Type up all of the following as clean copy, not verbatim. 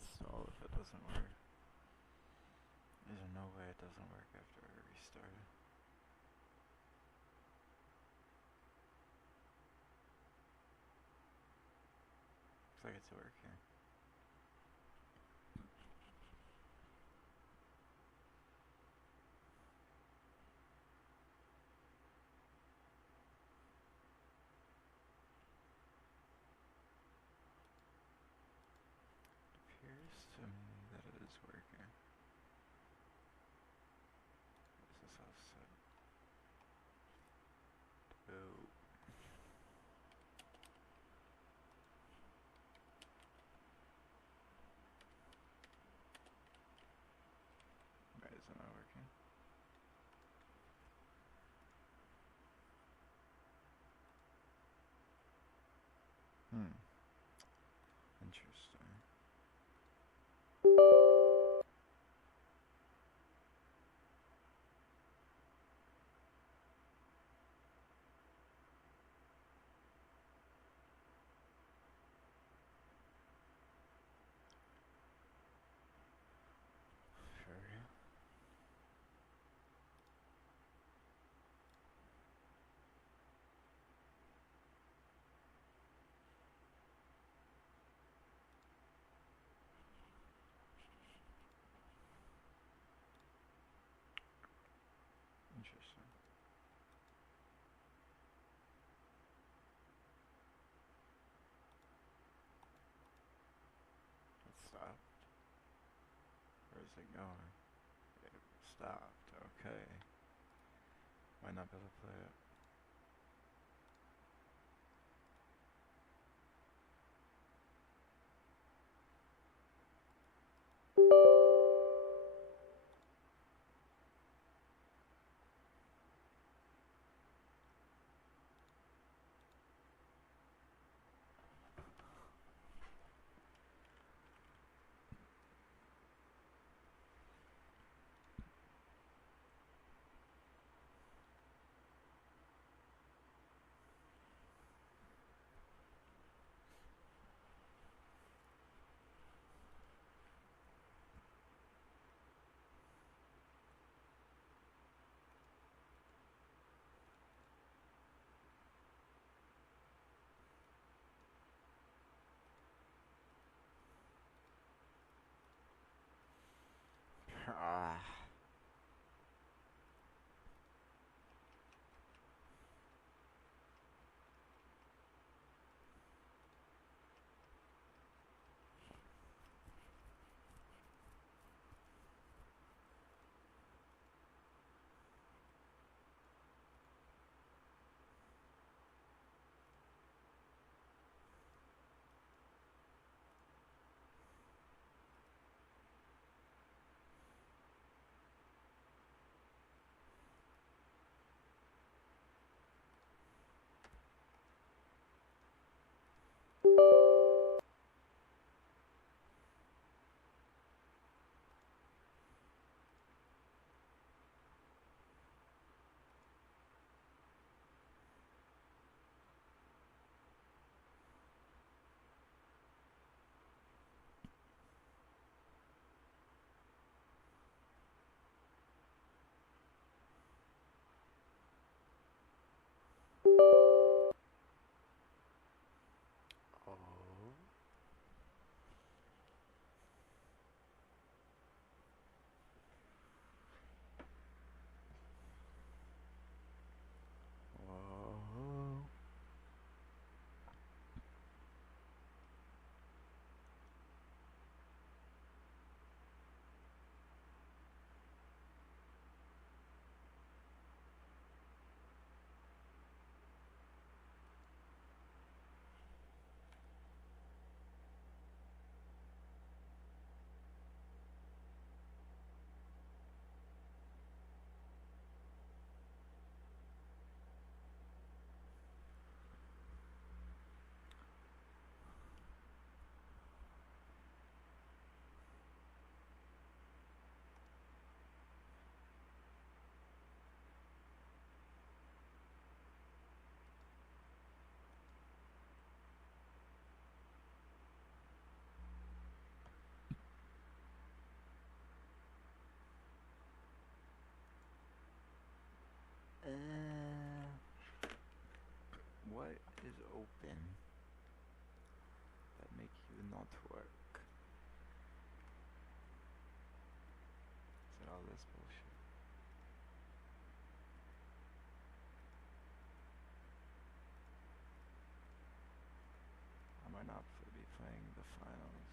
uninstall if it doesn't work. There's no way it doesn't work after I restart it. Looks like it's working. It appears to me that it is working. Is this all set? Oh. Why is it not working? Interesting. For real? Interesting. It stopped. Where is it going? It stopped. Okay. Might not be able to play it. Ah. then that make you not work. Is it all this bullshit? I might not be playing the finals.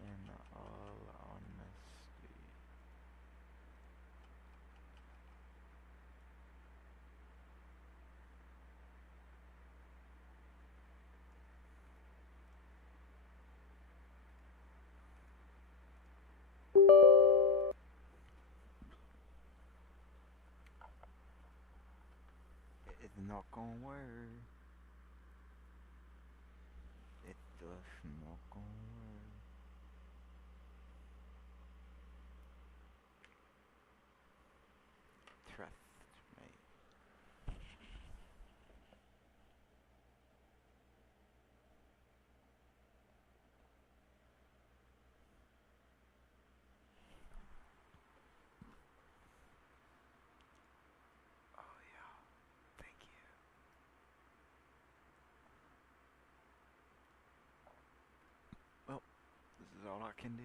In all honesty. It's not gonna work. It just not gonna work. Trust me. Oh yeah, thank you. Well, this is all I can do.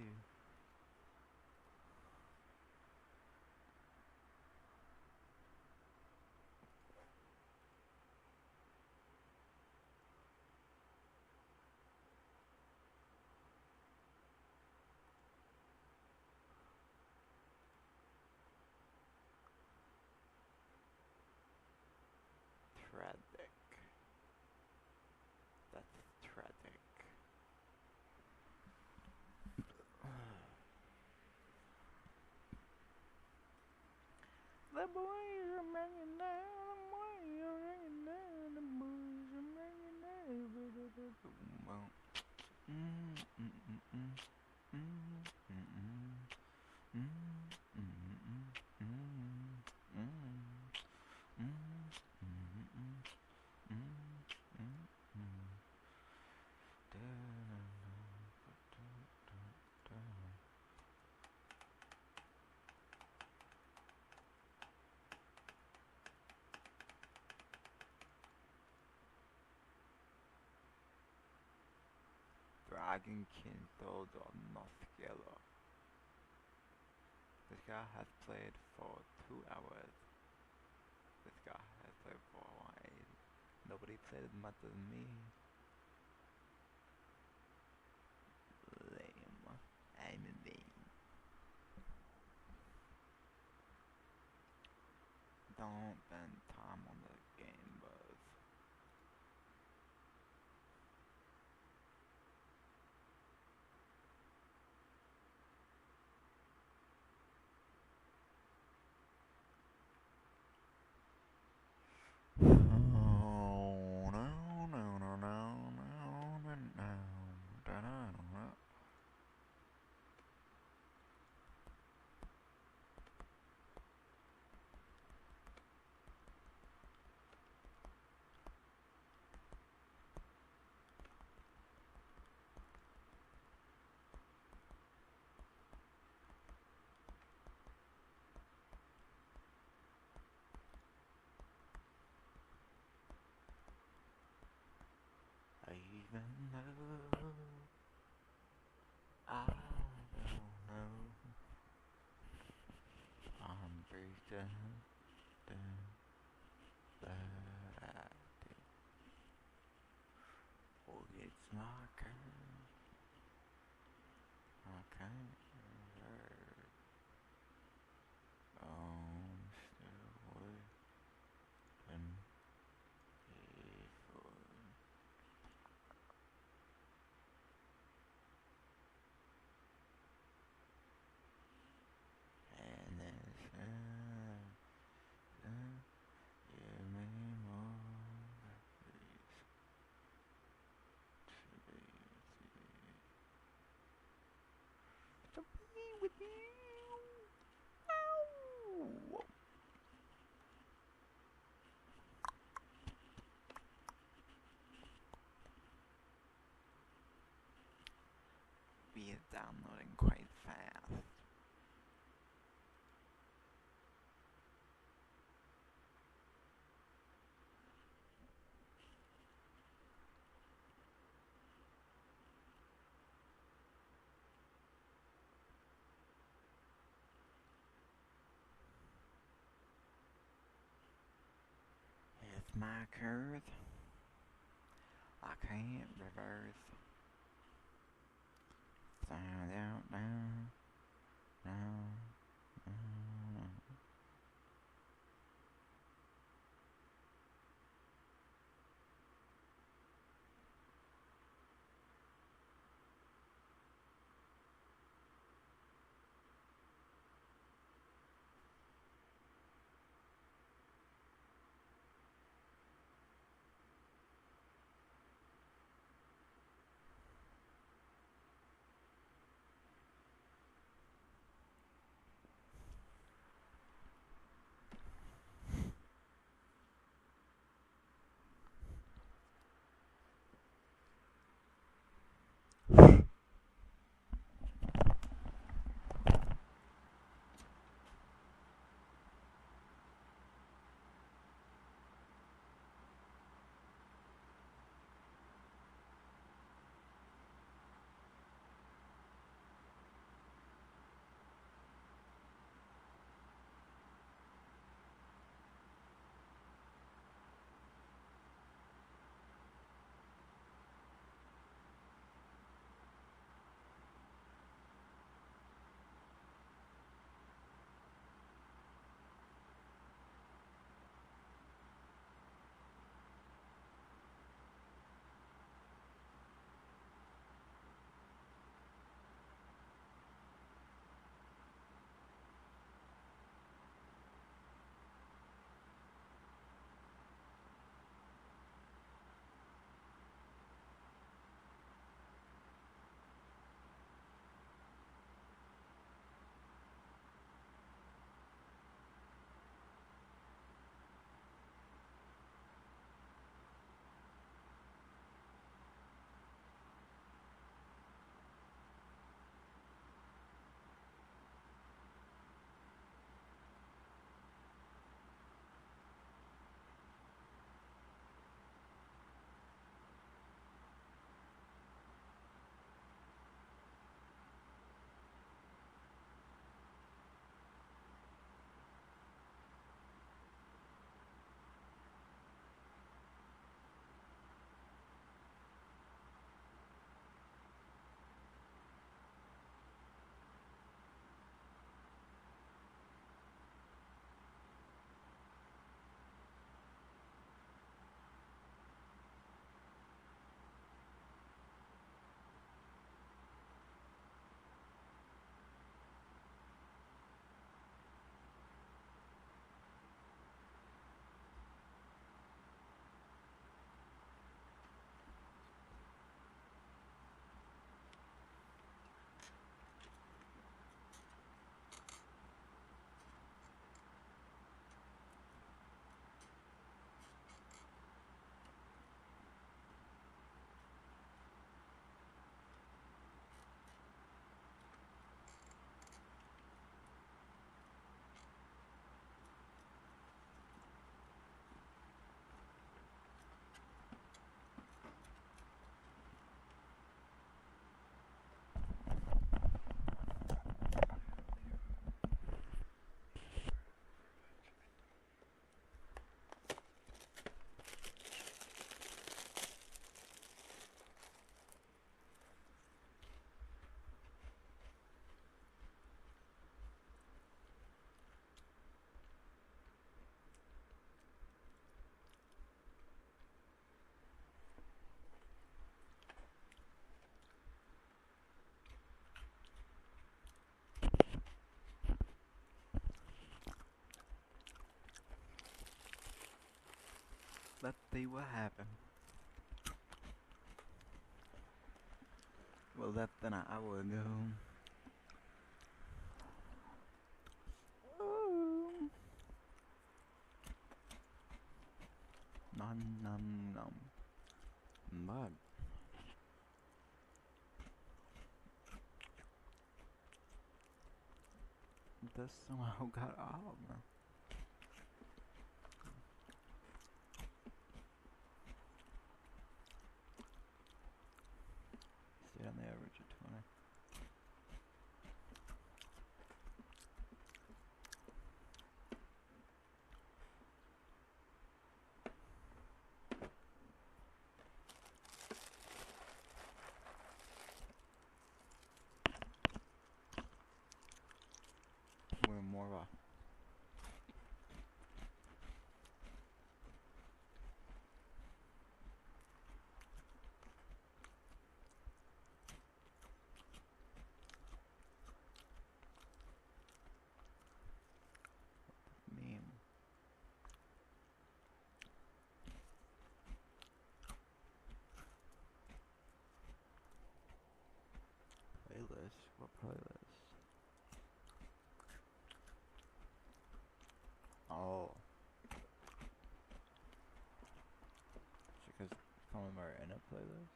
Tragic. That's tragic. The boys are banging down, the boys are banging down, the boys are banging down. Well, mm, mm, mm, mm, mm, mm, mm, mm, mm, mm, mm, Dragon King those are not yellow. This guy has played for 2 hours. This guy has played for a while. Nobody played much than me. Lame. I'm lame. Don't spend time on the game, buzz. Oh, no, no, no, no, no, no, no. Even though I don't know, I'm pretty but I oh, it's not good. I can't hurt. Still waiting for innocent. Give me more please to be with you. Ow. Be downloading quite fast. my curve. I can't reverse. Down, down, down, down, down. Let's see what happened. Well, less than an hour ago. Ooh. Nom nom nom. But this somehow got off. Stay on the average of 20. What playlist? Oh. Because some of them are in a playlist?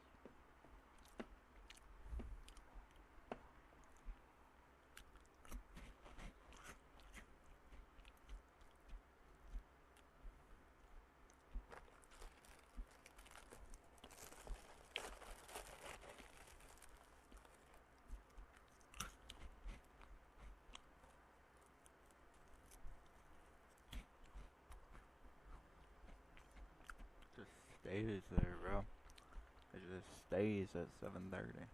Just stays there, bro. It just stays at 7:30.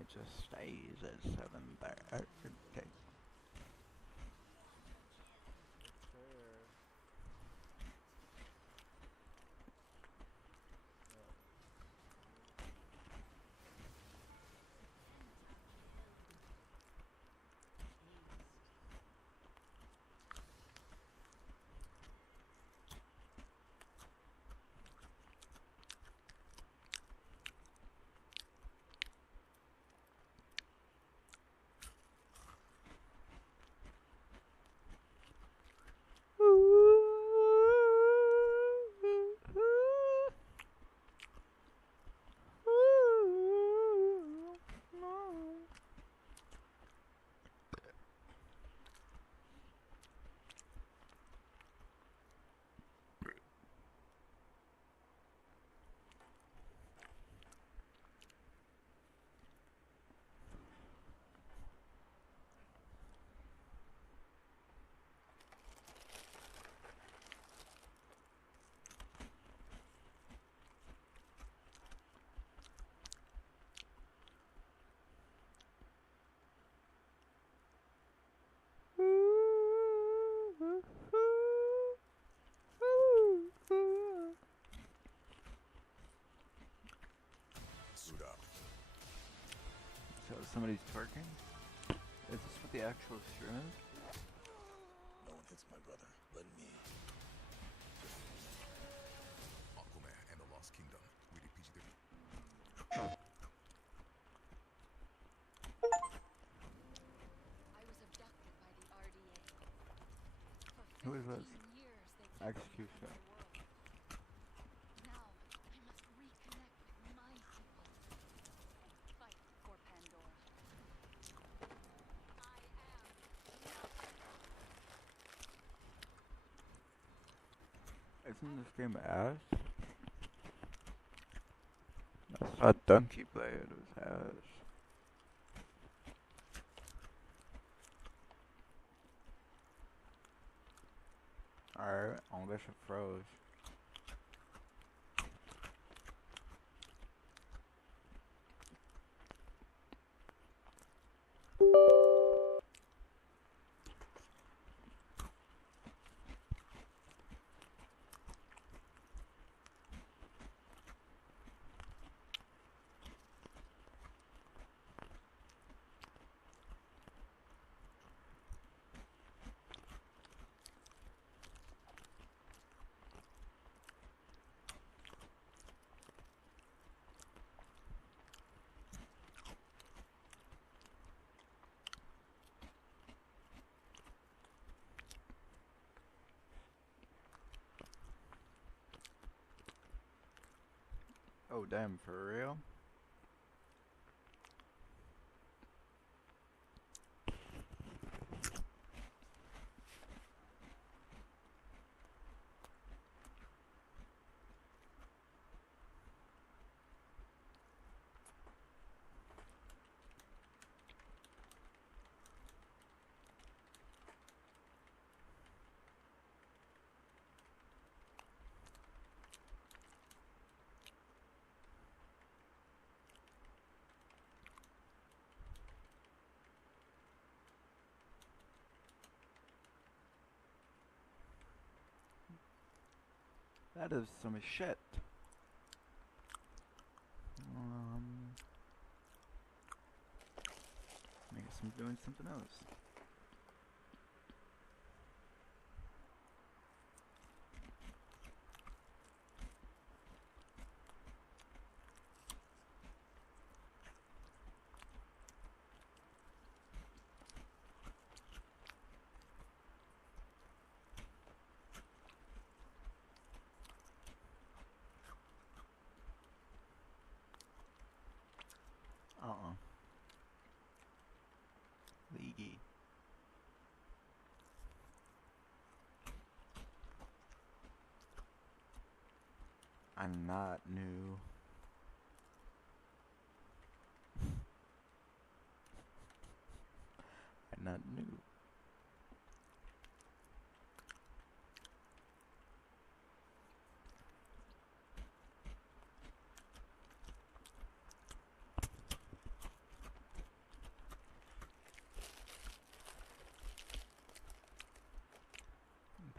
It just stays at 7:30. So somebody's twerking? Is this what the actual stream is? No one hits my brother. Let me. Aquaman and the Lost Kingdom. Rated PG-13. I was abducted by the RDA. For Who is 15 this? years they kept me Execution. from my world. Now I must reconnect with my people. Fight for Pandora. I am nothing. Isn't this game ass? I saw Donkey play it, it was ass. Alright, I guess it froze. Oh damn, for real? That is some shit. Make I'm doing something else. Leaky. I'm not new. I'm not new.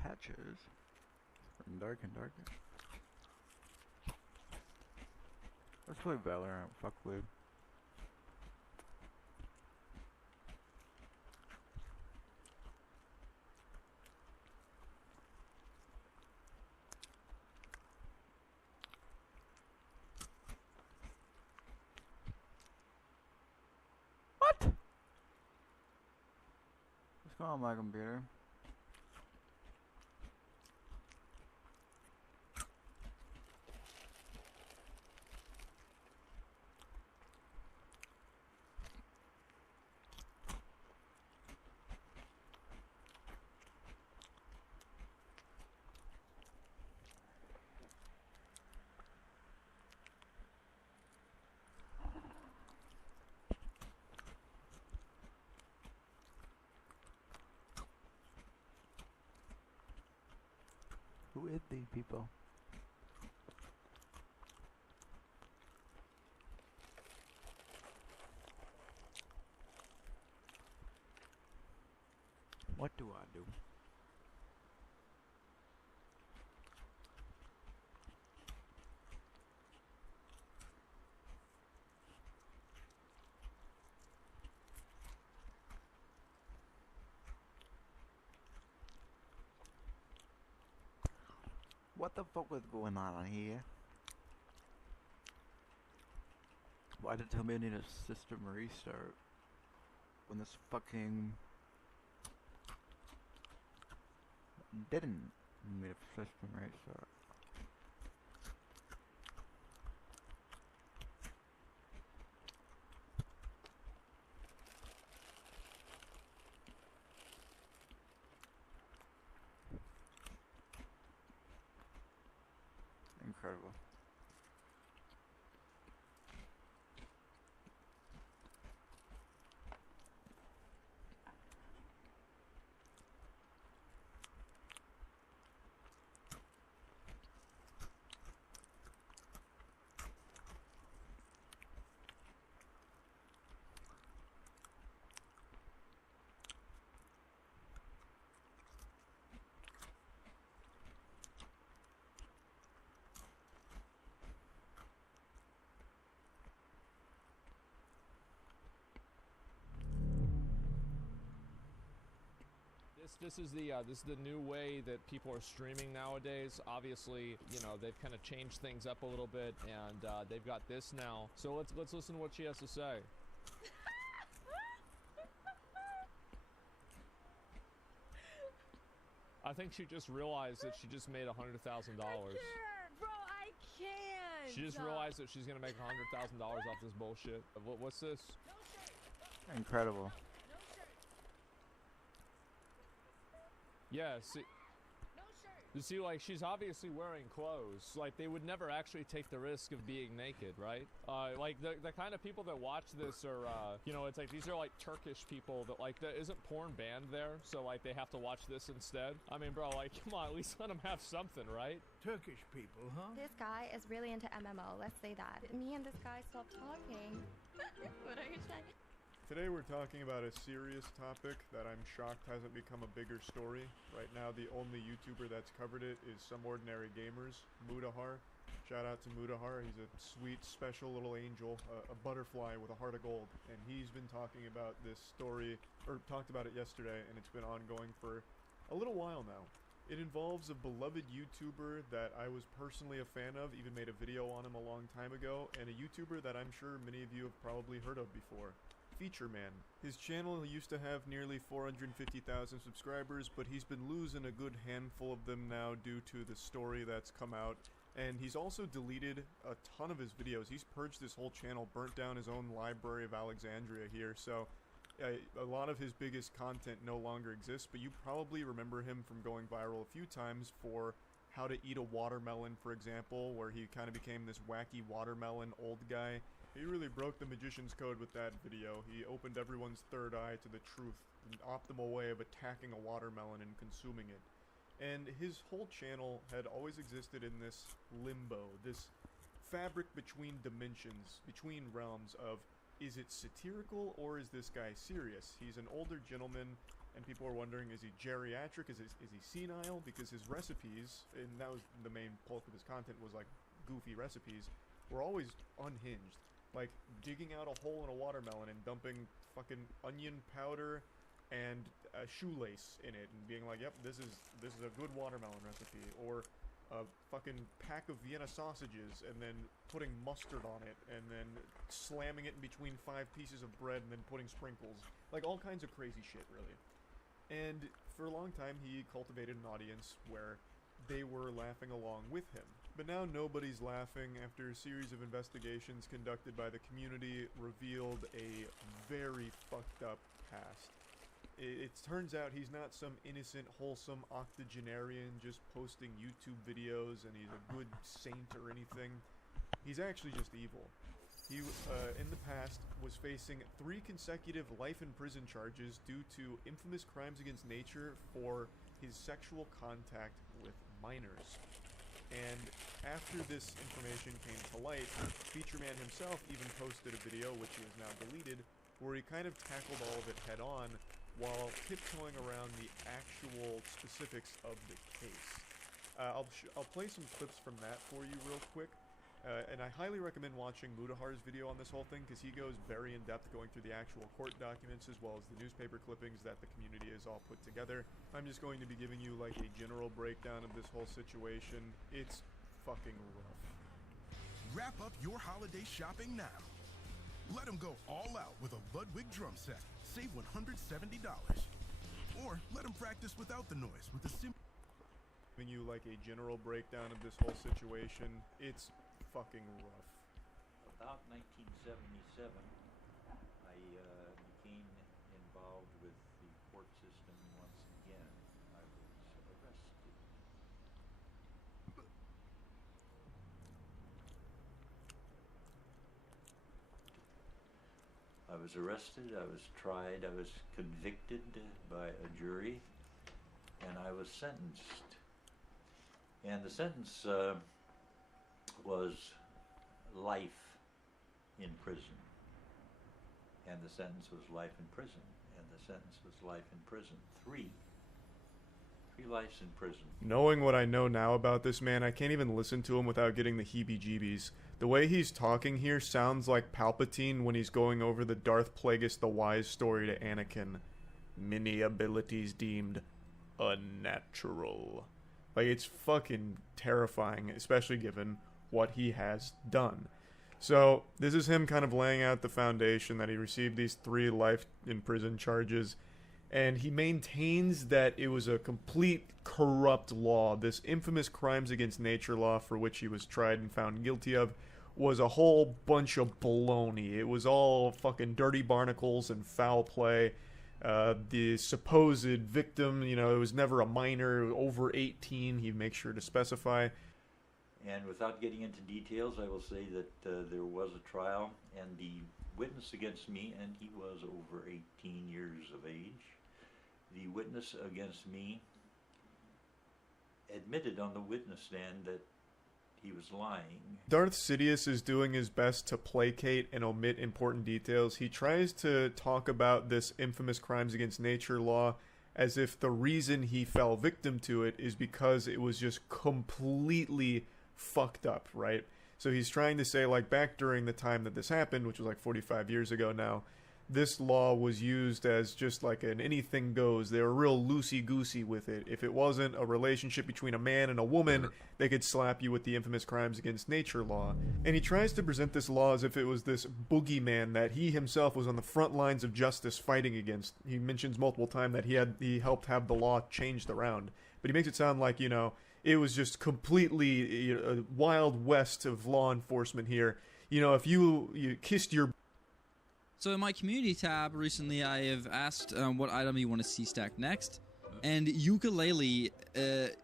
Patches. From dark and darker. Let's play Valorant. Fuck with. What? What's going on my computer? Who is these people? What do I do? What the fuck was going on here? Why did it tell me I need a system restart? When this fucking... didn't need a system restart. Incredible. This is the new way that people are streaming nowadays. Obviously, you know, they've kind of changed things up a little bit, and they've got this now. So let's listen to what she has to say. I think she just realized that she just made $100,000. Bro, I can't. She just realized that she's gonna make $100,000 off this bullshit. What's this? Incredible. Yeah, see, you see, like, she's obviously wearing clothes. Like, they would never actually take the risk of being naked, right? Like, the kind of people that watch this are, you know, it's like, these are, like, Turkish people that, like, isn't porn banned there? So, like, they have to watch this instead? I mean, bro, like, come on, at least let them have something, right? Turkish people, huh? This guy is really into MMO, let's say that. Me and this guy stopped talking. What are you trying? Today we're talking about a serious topic that I'm shocked hasn't become a bigger story. Right now the only YouTuber that's covered it is Some Ordinary Gamers, Mudahar. Shout out to Mudahar. He's a sweet, special little angel, a butterfly with a heart of gold. And he's been talking about this story, or talked about it yesterday, and it's been ongoing for a little while now. It involves a beloved YouTuber that I was personally a fan of, even made a video on him a long time ago, and a YouTuber that I'm sure many of you have probably heard of before. Feature Man. His channel used to have nearly 450,000 subscribers, but he's been losing a good handful of them now due to the story that's come out. And he's also deleted a ton of his videos. He's purged his whole channel, burnt down his own Library of Alexandria here, so a lot of his biggest content no longer exists, but you probably remember him from going viral a few times for how to eat a watermelon, for example, where he kind of became this wacky watermelon old guy. He really broke the magician's code with that video. He opened everyone's third eye to the truth, an optimal way of attacking a watermelon and consuming it. And his whole channel had always existed in this limbo, this fabric between dimensions, between realms of, is it satirical or is this guy serious? He's an older gentleman, and people are wondering, is he geriatric, is he senile? Because his recipes, and that was the main bulk of his content, was like goofy recipes, were always unhinged. Like digging out a hole in a watermelon and dumping fucking onion powder and a shoelace in it and being like, yep, this is a good watermelon recipe, or a fucking pack of Vienna sausages and then putting mustard on it and then slamming it in between 5 pieces of bread and then putting sprinkles. Like all kinds of crazy shit, really. And for a long time he cultivated an audience where they were laughing along with him. But now nobody's laughing after a series of investigations conducted by the community revealed a very fucked up past. It turns out he's not some innocent, wholesome octogenarian just posting YouTube videos and he's a good saint or anything. He's actually just evil. He, in the past, was facing 3 consecutive life in prison charges due to infamous crimes against nature for his sexual contact with minors. And after this information came to light, Feature Man himself even posted a video, which he has now deleted, where he kind of tackled all of it head on, while tiptoeing around the actual specifics of the case. I'll play some clips from that for you real quick, and I highly recommend watching Mudahar's video on this whole thing, because he goes very in-depth going through the actual court documents as well as the newspaper clippings that the community has all put together. I'm just going to be giving you like a general breakdown of this whole situation. It's fucking rough. Wrap up your holiday shopping now. Let them go all out with a Ludwig drum set. Save $170. Or let them practice without the noise with a Giving you like a general breakdown of this whole situation. It's fucking rough. About 1977, I became involved with the court system once again. I was arrested. I was arrested, I was tried, I was convicted by a jury, and I was sentenced. And the sentence was life in prison. And the sentence was life in prison. And the sentence was life in prison. Three lives in prison. Knowing what I know now about this man, I can't even listen to him without getting the heebie-jeebies. The way he's talking here sounds like Palpatine when he's going over the Darth Plagueis the Wise story to Anakin. Many abilities deemed unnatural. Like, it's fucking terrifying, especially given what he has done. So, this is him kind of laying out the foundation that he received these 3 life in prison charges, and he maintains that it was a complete corrupt law. This infamous crimes against nature law for which he was tried and found guilty of was a whole bunch of baloney. It was all fucking dirty barnacles and foul play. The supposed victim, you know, it was never a minor, over 18, he'd make sure to specify. And without getting into details, I will say that there was a trial, and the witness against me, and he was over 18 years of age, the witness against me admitted on the witness stand that he was lying. Darth Sidious is doing his best to placate and omit important details. He tries to talk about this infamous crimes against nature law as if the reason he fell victim to it is because it was just completely fucked up, right? So he's trying to say, like, back during the time that this happened, which was like 45 years ago now, this law was used as just like an anything goes. They were real loosey-goosey with it. If it wasn't a relationship between a man and a woman, they could slap you with the infamous crimes against nature law. And he tries to present this law as if it was this boogeyman that he himself was on the front lines of justice fighting against. He mentions multiple times that he helped have the law changed around. But he makes it sound like, you know, it was just completely a wild west of law enforcement here. You know, if you kissed your... So in my community tab recently, I have asked what item you want to see stacked next, and ukulele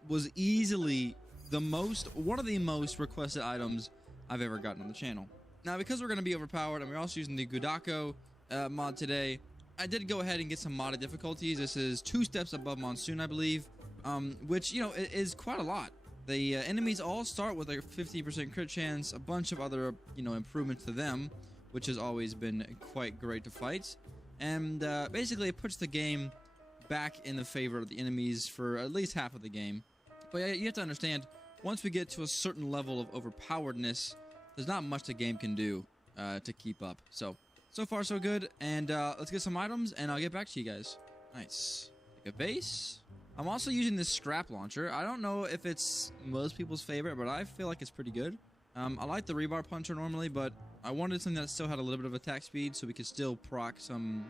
was easily one of the most requested items I've ever gotten on the channel. Now, because we're going to be overpowered, and we're also using the Gudako mod today, I did go ahead and get some modded difficulties. This is 2 steps above Monsoon, I believe, which, you know, is quite a lot. The enemies all start with a 50% crit chance, a bunch of other, you know, improvements to them, which has always been quite great to fight. And basically it puts the game back in the favor of the enemies for at least half of the game. But yeah, you have to understand, once we get to a certain level of overpoweredness, there's not much the game can do to keep up. So far so good, and let's get some items, and I'll get back to you guys. Nice. Take a base. I'm also using this scrap launcher. I don't know if it's most people's favorite, but I feel like it's pretty good. I like the rebar puncher normally, but I wanted something that still had a little bit of attack speed so we could still proc some,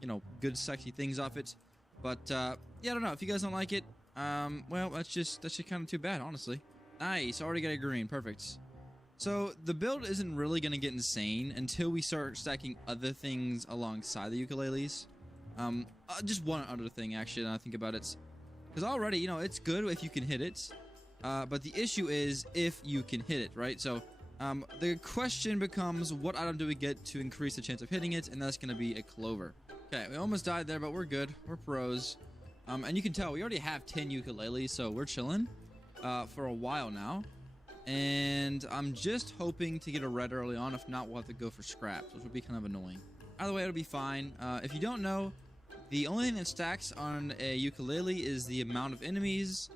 you know, good sexy things off it. But yeah, I don't know. If you guys don't like it, well, that's just kind of too bad, honestly. Nice, already got a green, perfect. So the build isn't really gonna get insane until we start stacking other things alongside the ukuleles. Just one other thing, actually, now I think about it, because already, you know, it's good if you can hit it. But the issue is if you can hit it, right? So the question becomes, what item do we get to increase the chance of hitting it? And that's going to be a clover. Okay, we almost died there, but we're good. We're pros. And you can tell we already have 10 ukuleles, so we're chilling for a while now. And I'm just hoping to get a red early on. If not, we'll have to go for scraps, which would be kind of annoying. Either way, it'll be fine. If you don't know, the only thing that stacks on a ukulele is the amount of enemies.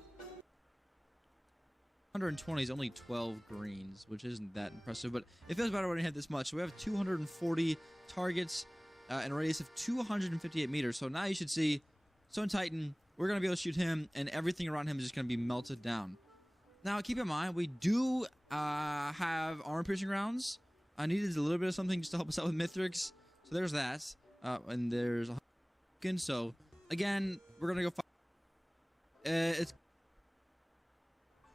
120 is only 12 greens, which isn't that impressive, but it feels better when we have this much. So we have 240 targets and a radius of 258 meters. So now you should see Stone Titan, we're going to be able to shoot him, and everything around him is just going to be melted down. Now, keep in mind, we do have armor-piercing rounds. I needed a little bit of something just to help us out with Mithrix. So there's that. And there's a... So, again, we're going to go... it's...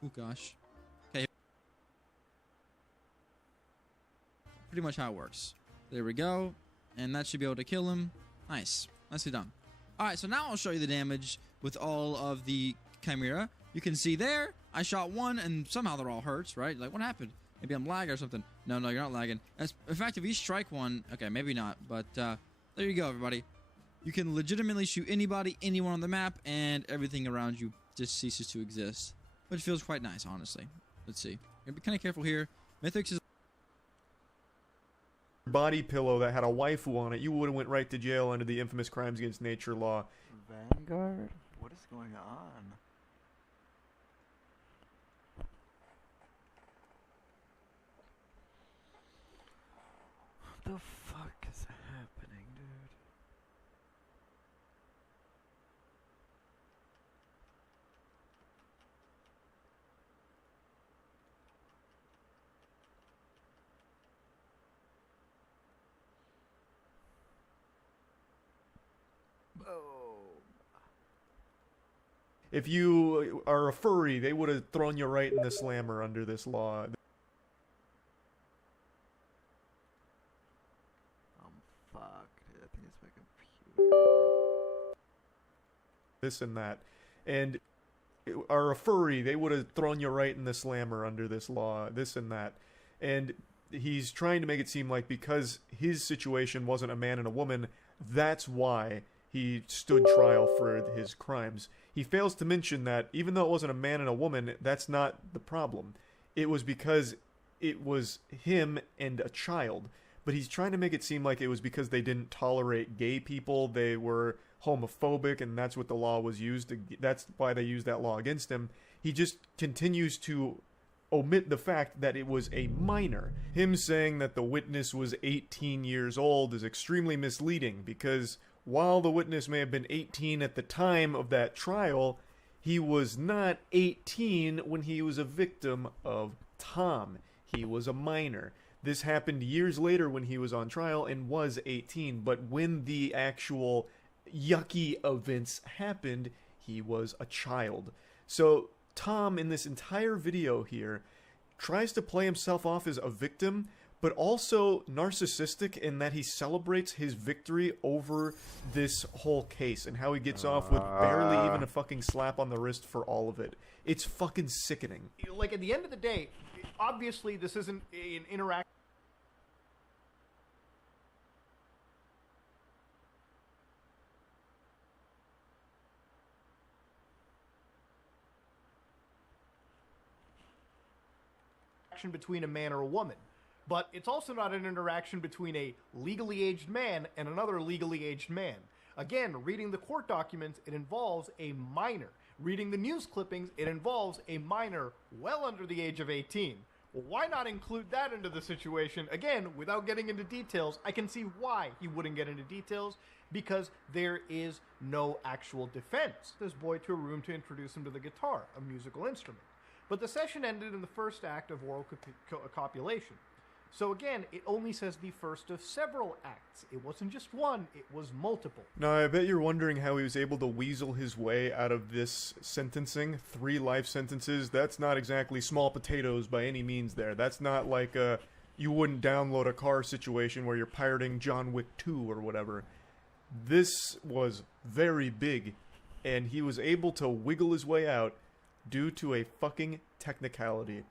Oh gosh. Okay. Pretty much how it works. There we go. And that should be able to kill him. Nice. Nicely done. Alright, so now I'll show you the damage with all of the Chimera. You can see there, I shot one and somehow they're all hurts, right? Like, what happened? Maybe I'm lagging or something. No, you're not lagging. In fact, if you strike one, okay, maybe not. But there you go, everybody. You can legitimately shoot anybody, anyone on the map, and everything around you just ceases to exist. Which feels quite nice, honestly. Let's see. Be kind of careful here. Mythics is body pillow that had a waifu on it. You would have went right to jail under the infamous crimes against nature law. Vanguard? What is going on? What the fuck is happening, dude? If you are a furry, they would have thrown you right in the slammer under this law. Fuck. I think it's my computer. This and that. And are a furry, they would have thrown you right in the slammer under this law. This and that. And he's trying to make it seem like because his situation wasn't a man and a woman, that's why he stood trial for his crimes. He fails to mention that even though it wasn't a man and a woman, that's not the problem. It was because it was him and a child. But he's trying to make it seem like it was because they didn't tolerate gay people, they were homophobic, and that's what the law was used to, that's why they used that law against him. He just continues to omit the fact that it was a minor. Him saying that the witness was 18 years old is extremely misleading, because while the witness may have been 18 at the time of that trial, he was not 18 when he was a victim of Tom. He was a minor. This happened years later when he was on trial and was 18, but when the actual yucky events happened, he was a child. So Tom, in this entire video here, tries to play himself off as a victim, but also narcissistic in that he celebrates his victory over this whole case and how he gets off with barely even a fucking slap on the wrist for all of it. It's fucking sickening. Like, at the end of the day, obviously this isn't an interaction between a man or a woman. But it's also not an interaction between a legally aged man and another legally aged man. Again, reading the court documents, it involves a minor. Reading the news clippings, it involves a minor well under the age of 18. Well, why not include that into the situation? Again, without getting into details, I can see why he wouldn't get into details, because there is no actual defense. This boy to a room to introduce him to the guitar, a musical instrument. But the session ended in the first act of oral copulation. So again, it only says the first of several acts. It wasn't just one, it was multiple. Now, I bet you're wondering how he was able to weasel his way out of this sentencing. 3 life sentences, that's not exactly small potatoes by any means there. That's not like a you wouldn't download a car situation where you're pirating John Wick 2 or whatever. This was very big, and he was able to wiggle his way out due to a fucking technicality.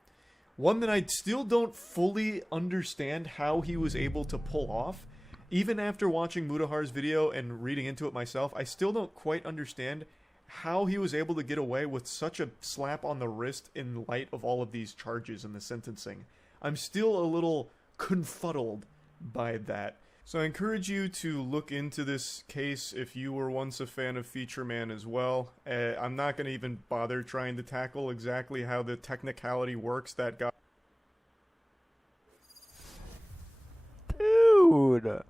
One that I still don't fully understand how he was able to pull off. Even after watching Mudahar's video and reading into it myself, I still don't quite understand how he was able to get away with such a slap on the wrist in light of all of these charges in the sentencing. I'm still a little confuddled by that. So I encourage you to look into this case if you were once a fan of Feature Man as well. I'm not going to even bother trying to tackle exactly how the technicality works that got... Dude!